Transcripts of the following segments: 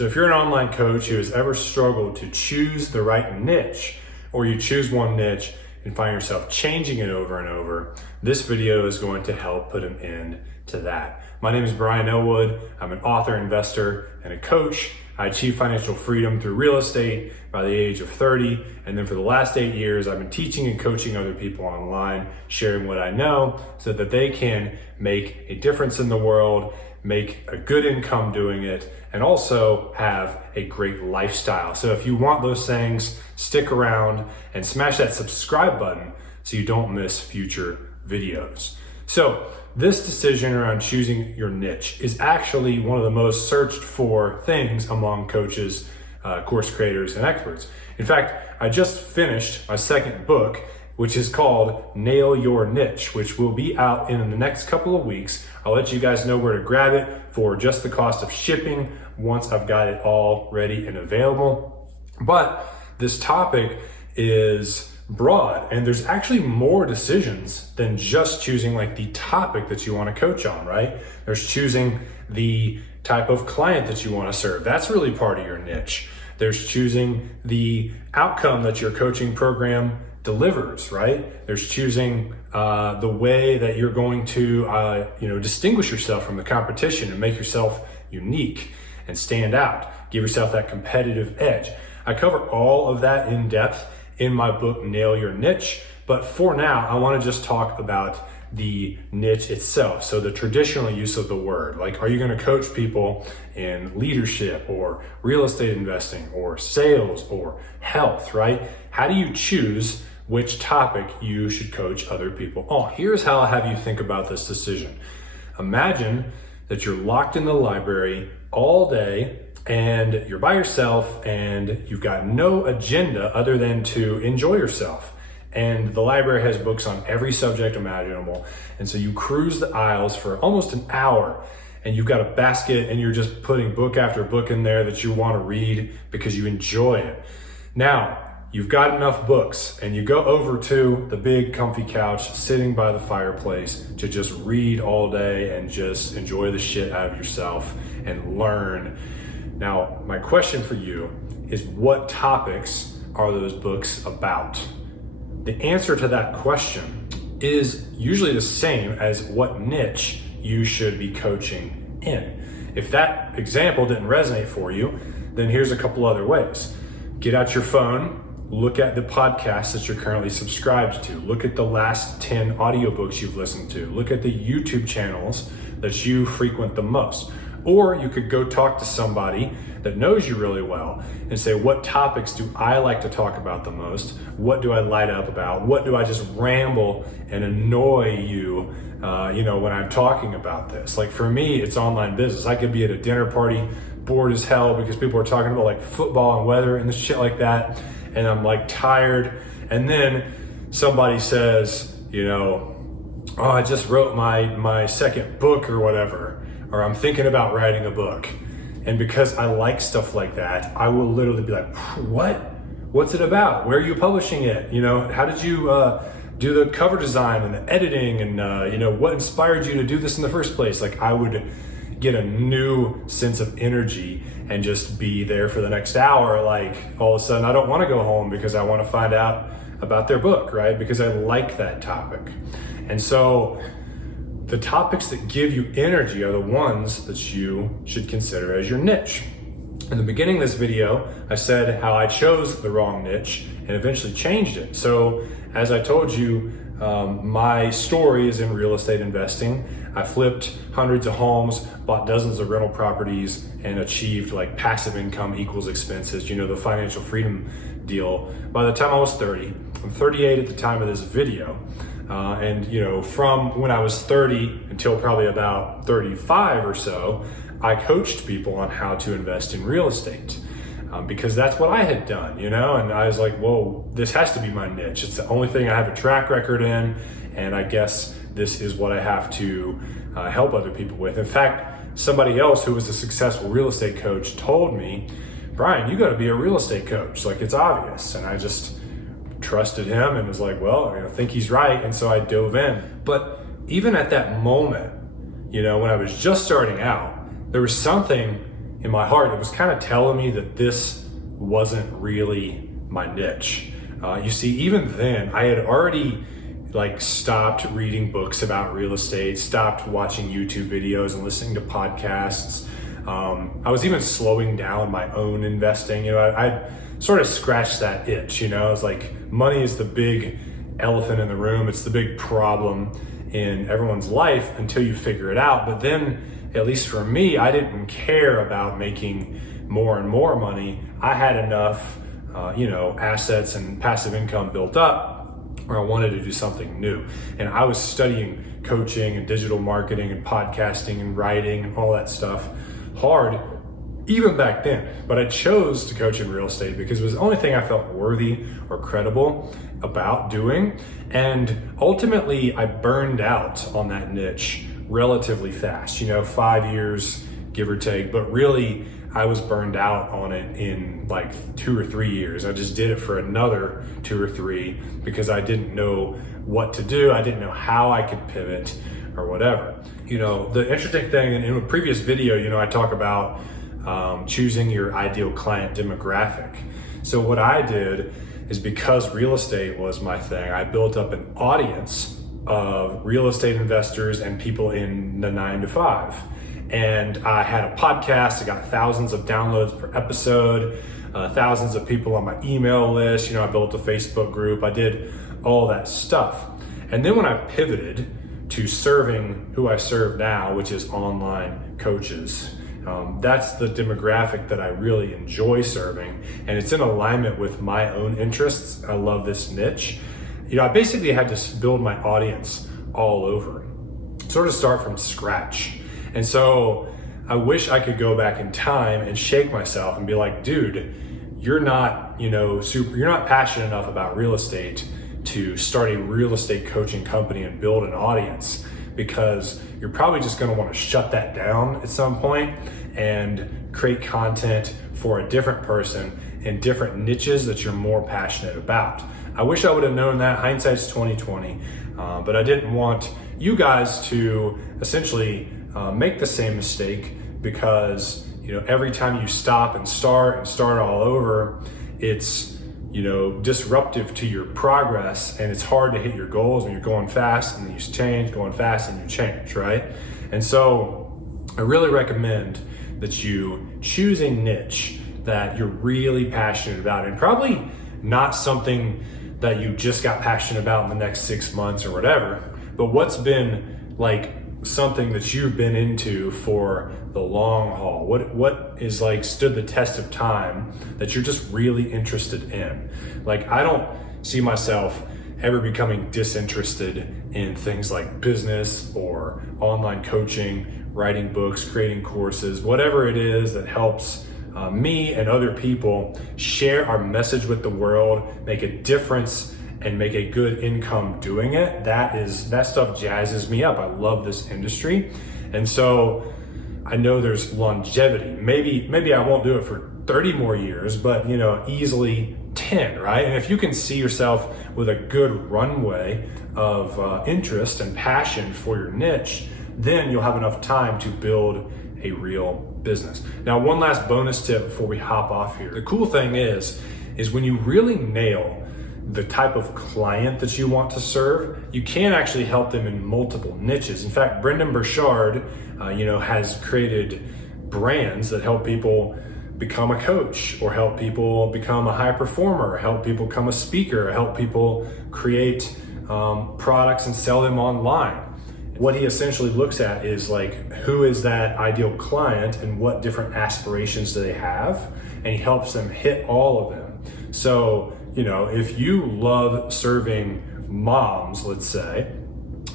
So if you're an online coach who has ever struggled to choose the right niche, or you choose one niche and find yourself changing it over and over, this video is going to help put an end to that. My name is Brian Elwood. I'm an author, investor, and a coach. I achieved financial freedom through real estate by the age of 30. And then for the last 8 years, I've been teaching and coaching other people online, sharing what I know so that they can make a difference in the world, make a good income doing it, and also have a great lifestyle. So if you want those things, stick around and smash that subscribe button so you don't miss future videos. So this decision around choosing your niche is actually one of the most searched for things among coaches, course creators, and experts. In fact, I just finished my second book, which is called Nail Your Niche, which will be out in the next couple of weeks. I'll let you guys know where to grab it for just the cost of shipping once I've got it all ready and available. But this topic is broad, and there's actually more decisions than just choosing like the topic that you want to coach on, right? There's choosing the type of client that you want to serve. That's really part of your niche. There's choosing the outcome that your coaching program delivers, right? There's choosing the way that you're going to distinguish yourself from the competition and make yourself unique and stand out. Give yourself that competitive edge. I cover all of that in depth in my book, Nail Your Niche. But for now, I want to just talk about the niche itself. So the traditional use of the word, like, are you going to coach people in leadership or real estate investing or sales or health, right? How do you choose which topic you should coach other people on? Here's how I'll have you think about this decision. Imagine that you're locked in the library all day and you're by yourself and you've got no agenda other than to enjoy yourself. And the library has books on every subject imaginable. And so you cruise the aisles for almost an hour and you've got a basket and you're just putting book after book in there that you want to read because you enjoy it. Now, you've got enough books and you go over to the big comfy couch sitting by the fireplace to just read all day and just enjoy the shit out of yourself and learn. Now, my question for you is, what topics are those books about? The answer to that question is usually the same as what niche you should be coaching in. If that example didn't resonate for you, then here's a couple other ways. Get out your phone, look at the podcasts that you're currently subscribed to, look at the last 10 audiobooks you've listened to, look at the YouTube channels that you frequent the most. Or you could go talk to somebody that knows you really well and say, what topics do I like to talk about the most? What do I light up about? What do I just ramble and annoy you, when I'm talking about this? Like for me, it's online business. I could be at a dinner party, bored as hell because people are talking about like football and weather and this shit like that. And I'm like tired. And then somebody says, I just wrote my second book or whatever. Or I'm thinking about writing a book. And because I like stuff like that, I will literally be like, what? What's it about? Where are you publishing it? How did you do the cover design and the editing? And, what inspired you to do this in the first place? Like I would get a new sense of energy and just be there for the next hour. Like all of a sudden I don't want to go home because I want to find out about their book, right? Because I like that topic. And so the topics that give you energy are the ones that you should consider as your niche. In the beginning of this video, I said how I chose the wrong niche and eventually changed it. So as I told you, my story is in real estate investing. I flipped hundreds of homes, bought dozens of rental properties, and achieved like passive income equals expenses, the financial freedom deal by the time I was 30. I'm 38 at the time of this video. From when I was 30 until probably about 35 or so, I coached people on how to invest in real estate because that's what I had done, and I was like, whoa, this has to be my niche. It's the only thing I have a track record in, and I guess this is what I have to help other people with. In fact, somebody else who was a successful real estate coach told me, Brian, you got to be a real estate coach. Like, it's obvious. And I just trusted him and was like, well, I think he's right. And so I dove in. But even at that moment, when I was just starting out, there was something in my heart, it was kind of telling me that this wasn't really my niche. You see, even then, I had already stopped reading books about real estate, stopped watching YouTube videos and listening to podcasts. I was even slowing down my own investing. I sort of scratched that itch. It's like money is the big elephant in the room. It's the big problem in everyone's life until you figure it out. But then, at least for me, I didn't care about making more and more money. I had enough, assets and passive income built up where I wanted to do something new. And I was studying coaching and digital marketing and podcasting and writing and all that stuff hard, even back then. But I chose to coach in real estate because it was the only thing I felt worthy or credible about doing. And ultimately, I burned out on that niche relatively fast, 5 years, give or take. But really, I was burned out on it in 2 or 3 years. I just did it for another 2 or 3 because I didn't know what to do. I didn't know how I could pivot or whatever. The interesting thing, in a previous video, I talk about choosing your ideal client demographic. So what I did is, because real estate was my thing, I built up an audience of real estate investors and people in the 9 to 5. And I had a podcast. I got thousands of downloads per episode, thousands of people on my email list. I built a Facebook group. I did all that stuff. And then when I pivoted to serving who I serve now, which is online coaches, that's the demographic that I really enjoy serving. And it's in alignment with my own interests. I love this niche. I basically had to build my audience all over, sort of start from scratch. And so I wish I could go back in time and shake myself and be like, dude, you're not, you're not passionate enough about real estate to start a real estate coaching company and build an audience, because you're probably just going to want to shut that down at some point and create content for a different person in different niches that you're more passionate about. I wish I would have known that. Hindsight's 2020, but I didn't want you guys to essentially make the same mistake, because every time you stop and start all over, it's disruptive to your progress, and it's hard to hit your goals when you're going fast and then you change, going fast and you change, right? And so I really recommend that you choose a niche that you're really passionate about, and probably not something that you just got passionate about in the next 6 months or whatever, but what's been something that you've been into for the long haul. What is stood the test of time that you're just really interested in? I don't see myself ever becoming disinterested in things like business or online coaching, writing books, creating courses, whatever it is that helps me and other people share our message with the world, make a difference, and make a good income doing it. That stuff jazzes me up. I love this industry. And so I know there's longevity. Maybe I won't do it for 30 more years, but easily 10, right? And if you can see yourself with a good runway of interest and passion for your niche, then you'll have enough time to build a real business. Now, one last bonus tip before we hop off here. The cool thing is when you really nail the type of client that you want to serve, you can actually help them in multiple niches. In fact, Brendan Burchard, has created brands that help people become a coach, or help people become a high performer, or help people become a speaker, or help people create products and sell them online. What he essentially looks at is who is that ideal client and what different aspirations do they have, and he helps them hit all of them. So if you love serving moms, let's say,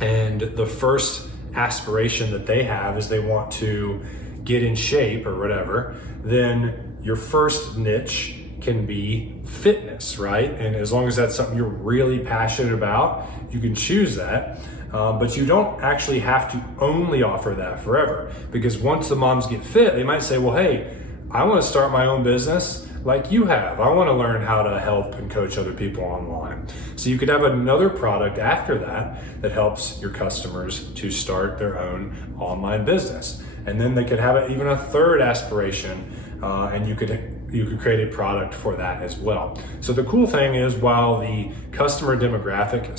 and the first aspiration that they have is they want to get in shape or whatever, then your first niche can be fitness, right? And as long as that's something you're really passionate about, you can choose that. But you don't actually have to only offer that forever, because once the moms get fit, they might say, well, hey, I want to start my own business like you have. I want to learn how to help and coach other people online. So you could have another product after that that helps your customers to start their own online business. and then they could have even a third aspiration, and you could create a product for that as well. So the cool thing is, while the customer demographic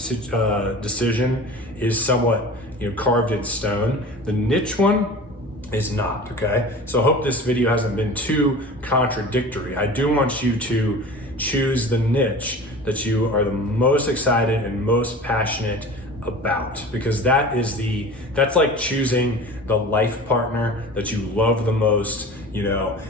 decision is somewhat carved in stone, the niche one is not, okay? So I hope this video hasn't been too contradictory. I do want you to choose the niche that you are the most excited and most passionate about, because that's like choosing the life partner that you love the most,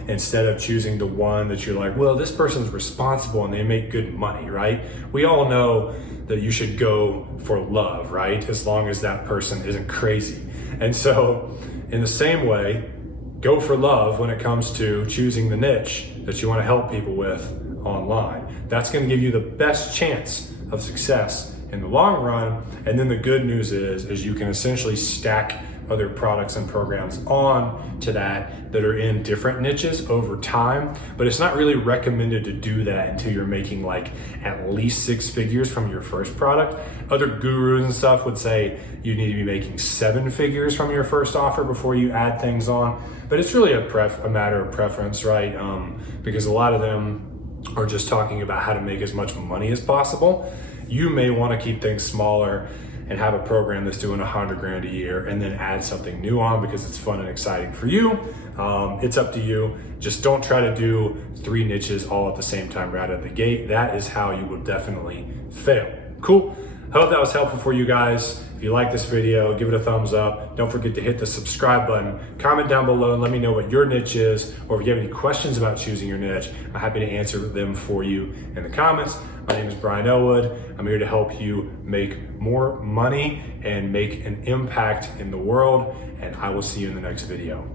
instead of choosing the one that you're like, well, this person's responsible and they make good money, right? We all know that you should go for love, right? As long as that person isn't crazy. And so in the same way, go for love when it comes to choosing the niche that you want to help people with online. That's going to give you the best chance of success in the long run. And then the good news is you can essentially stack other products and programs on to that are in different niches over time. But it's not really recommended to do that until you're making like at least 6 figures from your first product. Other gurus and stuff would say you need to be making 7 figures from your first offer before you add things on. But it's really a matter of preference, right? Because a lot of them are just talking about how to make as much money as possible. You may want to keep things smaller and have a program that's doing $100,000 a year and then add something new on because it's fun and exciting for you. It's up to you. Just don't try to do 3 niches all at the same time right out of the gate. That is how you will definitely fail. Cool. I hope that was helpful for you guys. If you like this video, give it a thumbs up. Don't forget to hit the subscribe button. Comment down below and let me know what your niche is, or if you have any questions about choosing your niche, I'm happy to answer them for you in the comments. My name is Brian Elwood. I'm here to help you make more money and make an impact in the world, and I will see you in the next video.